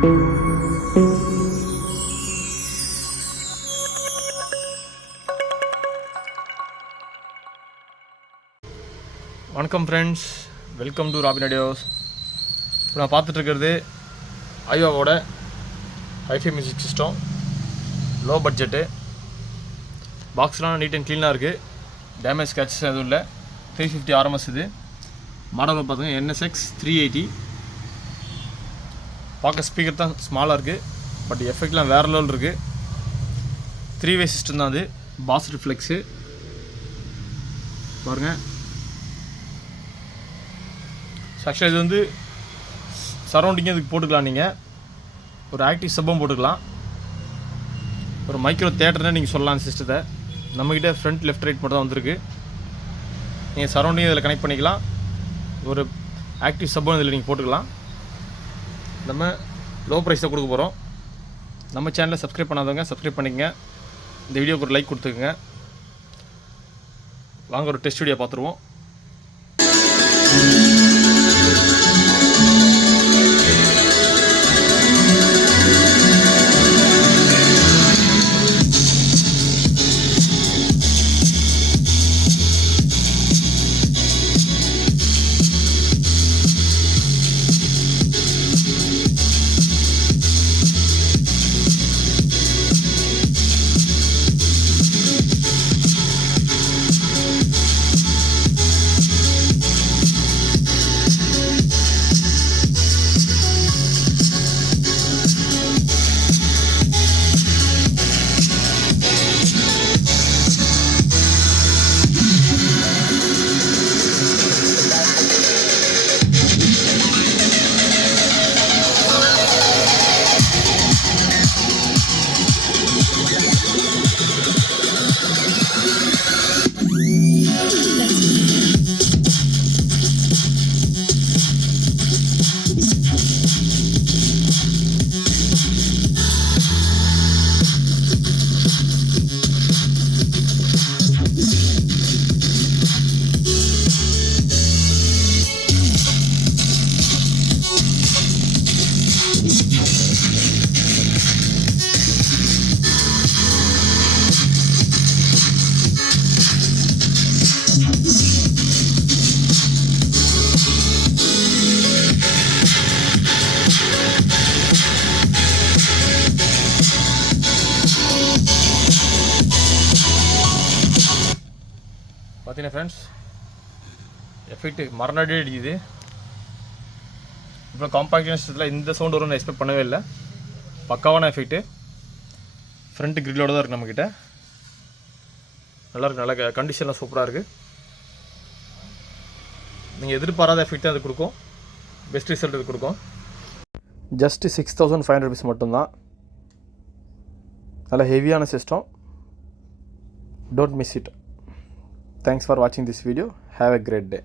வணக்கம் friends, welcome to Robin audios. இப்போ நான் பார்த்துட்ருக்கிறது ஐயோவோட hi-fi music system, low budget. பாக்ஸ்லாம் நீட் அண்ட் க்ளீனாக இருக்குது, டேமேஜ் ஸ்க்ராச்சஸ் எதுவும் இல்லை. 350 RMS இது. மாடல் பார்த்துங்க NSX 380. பார்க்க ஸ்பீக்கர் தான் ஸ்மாலாக இருக்குது, பட் எஃபெக்ட்லாம் வேறு லெவல் இருக்குது. 3-வே சிஸ்டம் தான் அது. பாஸ் ரிஃப்ளெக்ஸு பாருங்கள். ஆக்சுவலாக இது வந்து சரௌண்டிங்கும் இதுக்கு போட்டுக்கலாம். நீங்கள் ஒரு ஆக்டிவ் சப்பும் போட்டுக்கலாம். ஒரு மைக்ரோ தேட்டர்னு நீங்கள் சொல்லலாம் சிஸ்டத்தை. நம்மக்கிட்ட ஃப்ரண்ட் லெஃப்ட் ரைட் மட்டும் தான் வந்திருக்கு. நீங்கள் சரௌண்டிங் இதில் கனெக்ட் பண்ணிக்கலாம். ஒரு ஆக்டிவ் சப்பும் இதில் நீங்கள் போட்டுக்கலாம். நம்ம லோ ப்ரைஸில் கொடுக்க போகிறோம். நம்ம சேனலை சப்ஸ்கிரைப் பண்ணாதவங்க சப்ஸ்கிரைப் பண்ணிக்கங்க. இந்த வீடியோக்கு ஒரு லைக் கொடுத்துக்குங்க. வாங்க ஒரு டெஸ்ட் வீடியோ பார்த்துருவோம். பார்த்தீங்கன்னா ஃப்ரெண்ட்ஸ், எஃபெக்ட் மரணாடி அடிக்குது. இப்போ காம்பாக்ட்னஸில் இந்த சவுண்ட் வரும்னு எக்ஸ்பெக்ட் பண்ணவே இல்லை. பக்காவான எஃபெக்ட்டு. ஃப்ரண்ட் கிரில்லோடு தான் இருக்குது நம்மக்கிட்ட. நல்லாயிருக்கு, நல்ல கண்டிஷன்லாம் சூப்பராக இருக்குது. நீங்கள் எதிர்பாராத எஃபெக்ட் அது கொடுக்கும். பெஸ்ட் ரிசல்ட் இது கொடுக்கும். ஜஸ்ட் 6500 rupees மட்டும்தான். நல்ல ஹெவியான system. Don't miss it. Thanks for watching this video. Have a great day.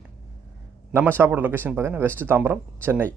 நம்ம ஷாப்போட லொக்கேஷன் பார்த்தீங்கன்னா வெஸ்ட் தாம்பரம், சென்னை.